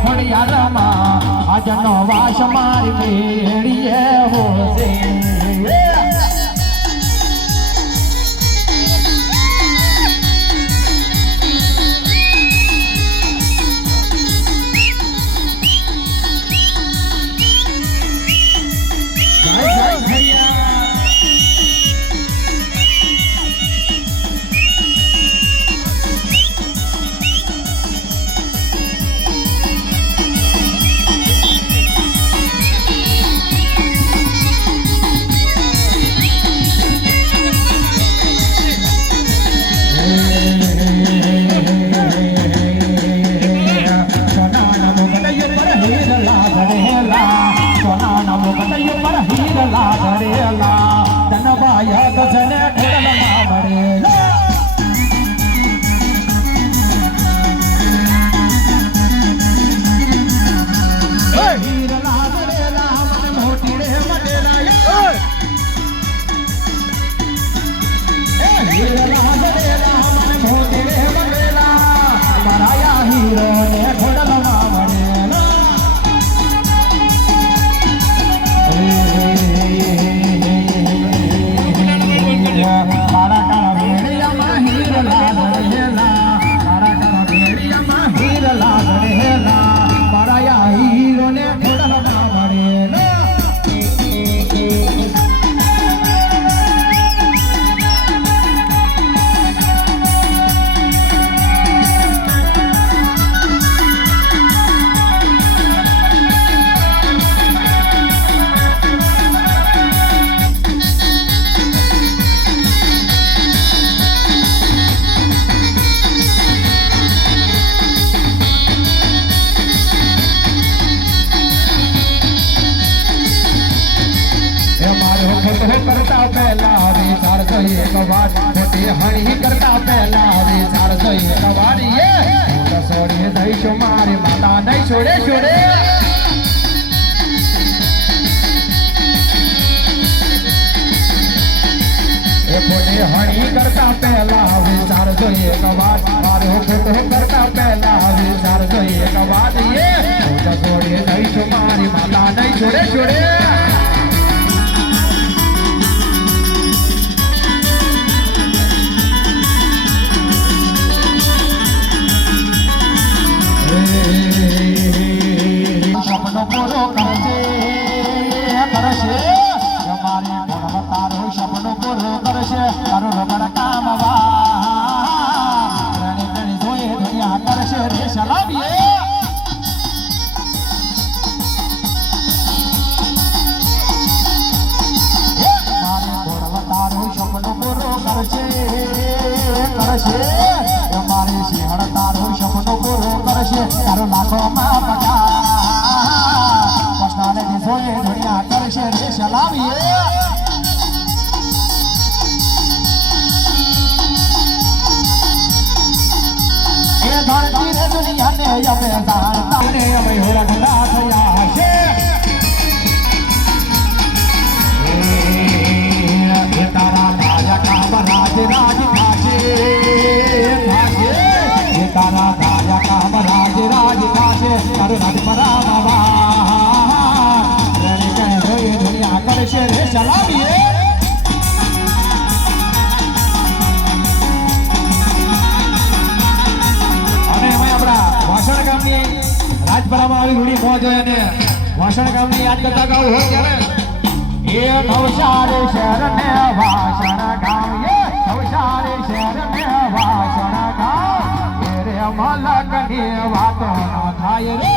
ખોડિયારમાં આજનો વાસ મારી મેળીએ હોશે करता पहला विचार सही कवाड़ मोटी हणी करता पहला विचार सही कवाड़ ये तो सोड़े नहीं छो मारी माता नहीं छोड़े छोड़े मोटी हणी करता पहला विचार सही कवाड़ मारे हो करता पहला विचार सही कवाड़ ये तो सोड़े नहीं छो मारी माता नहीं छोड़े छोड़े मारे सिंहण तारो सपनो पूरो करशे तारो लाखो में पगा कृष्ण ने सोए दुनिया करशे रे सलामीए ए धरती रे दुनिया ने अबे दाता ने अबे हो रखदा थया छे ए तारा राजा का राज राज तारा राजा का राज राज काशे तारो राज परा बाबा रण कह दुनिया करशे रे सलामीए અને એમાં આપણા વાસણ ગામની રાજપરામાં આવી રૂડી મોજ હોય અને વાસણ ગામની યાદ કરતા ગાવું હોય ત્યારે એ નવસારી શહેરને વાસણ ગામ એ નવસારી શહેરને વાસણ ગામ મલક ની વાતો ન થાય રે